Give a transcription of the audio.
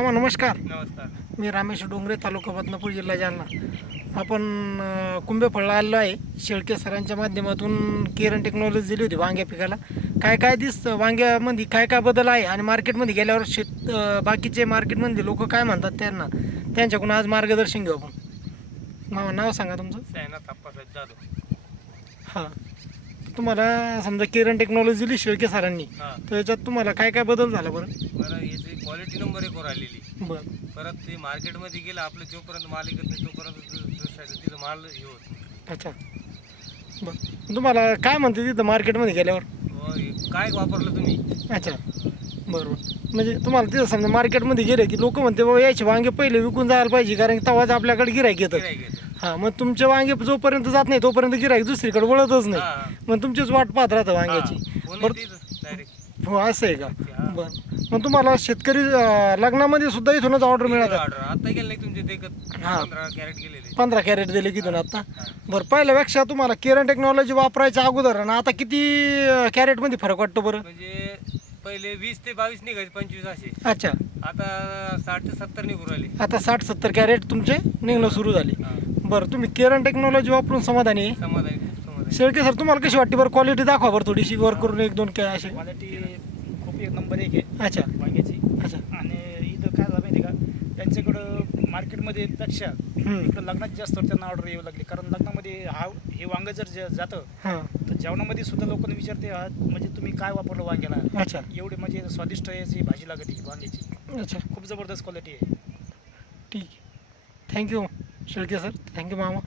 मामा नमस्कार. नमस्कार. मी रामेश डोंगरे तालुका बदनापूर जिल्हा जालना. आपण अं, कुंभेफळला आलेलो आहे. शेळके सरांच्या माध्यमातून केरन टेक्नॉलॉजी दिली होती वांग्या पिकाला. काय काय दिसतं? वांग्यामध्ये काय काय बदल आहे? आणि मार्केटमध्ये गेल्यावर शेत बाकीचे मार्केटमध्ये लोक काय म्हणतात त्यांना? त्यांच्याकडून आज मार्गदर्शन घेऊ आपण. मामा नाव सांगा तुमचं. सायनाथ अप्पासाहेब जाधव हां. तुम्हाला समजा केरन टेक्नॉलॉजी दिली शेळके सरांनी हां. तर याच्यात तुम्हाला काय काय बदल झाला बरं? बरं याची क्वालिटी नंबर एक वर आलेली. बरं. परत ते मार्केटमध्ये गेलं आपलं जोपर्यंत माल येत नाही तोपर्यंत तिथं माल हे होत नाही. अच्छा. बरं. तुम्हाला काय म्हणते तिथं मार्केटमध्ये गेल्यावर? व हे काय वापरलं तुम्ही? अच्छा. बरोबर. म्हणजे तुम्हाला तिथं समजा मार्केटमध्ये गेले की लोक म्हणते बाबा याचे वांगे पहिले विकून जायला पाहिजे कारण की तेव्हाच आपल्याकडे गिरायक येतं. गिऱ्हाईक येतं. हां मग तुमचे वांगे जोपर्यंत जात नाही तोपर्यंत गिरायक दुसरीकडे वळतच नाही. मग तुमचीच वाट पाहत राहतं वांग्याची. हां. बरं. हो असं आहे का. बरं. मग तुम्हाला शेतकरी लग्नामध्ये सुद्धा इथूनच ऑर्डर ऑर्डर आता गेलं नाही तुमचे हां. पंधरा कॅरेट दिले की आता बरं पहिल्यापेक्षा तुम्हाला केरन टेक्नॉलॉजी वापरायच्या अगोदर आणि आता किती कॅरेटमध्ये फरक वाटतो बरं? म्हणजे पहिले वीस ते बावीस निघायचे पंचवीस असे. अच्छा. आता साठ ते सत्तर निघून राहिले. आता साठ सत्तर कॅरेट तुमचे निघणं सुरू झाले. बरं तुम्ही केरन टेक्नॉलॉजी वापरून समाधानी आहे? समाधानी शेळके सर तुम्हाला कशी वाटते बरं क्वालिटी दाखवा बरं थोडीशी वर करून एक दोन काय असे? क्वालिटी खूप एक नंबर एक आहे. अच्छा. वांग्याची. अच्छा. आणि इथं काय झालं माहिती का? त्यांच्याकडं मार्केटमध्ये पेक्षा हम्म. इकडं लग्नात जास्त त्यांना ऑर्डर येऊ लागली. कारण लग्नामध्ये हा हे वांगं जर जे जातं हां. तर जेवणामध्ये सुद्धा लोकांना विचारते "हा, म्हणजे तुम्ही काय वापरलं वांग्याला? अच्छा. एवढी म्हणजे स्वादिष्ट याची भाजी लागते ही वांग्याची. अच्छा. खूप जबरदस्त क्वालिटी आहे. ठीक थँक्यू शेळके सर थँक्यू मामा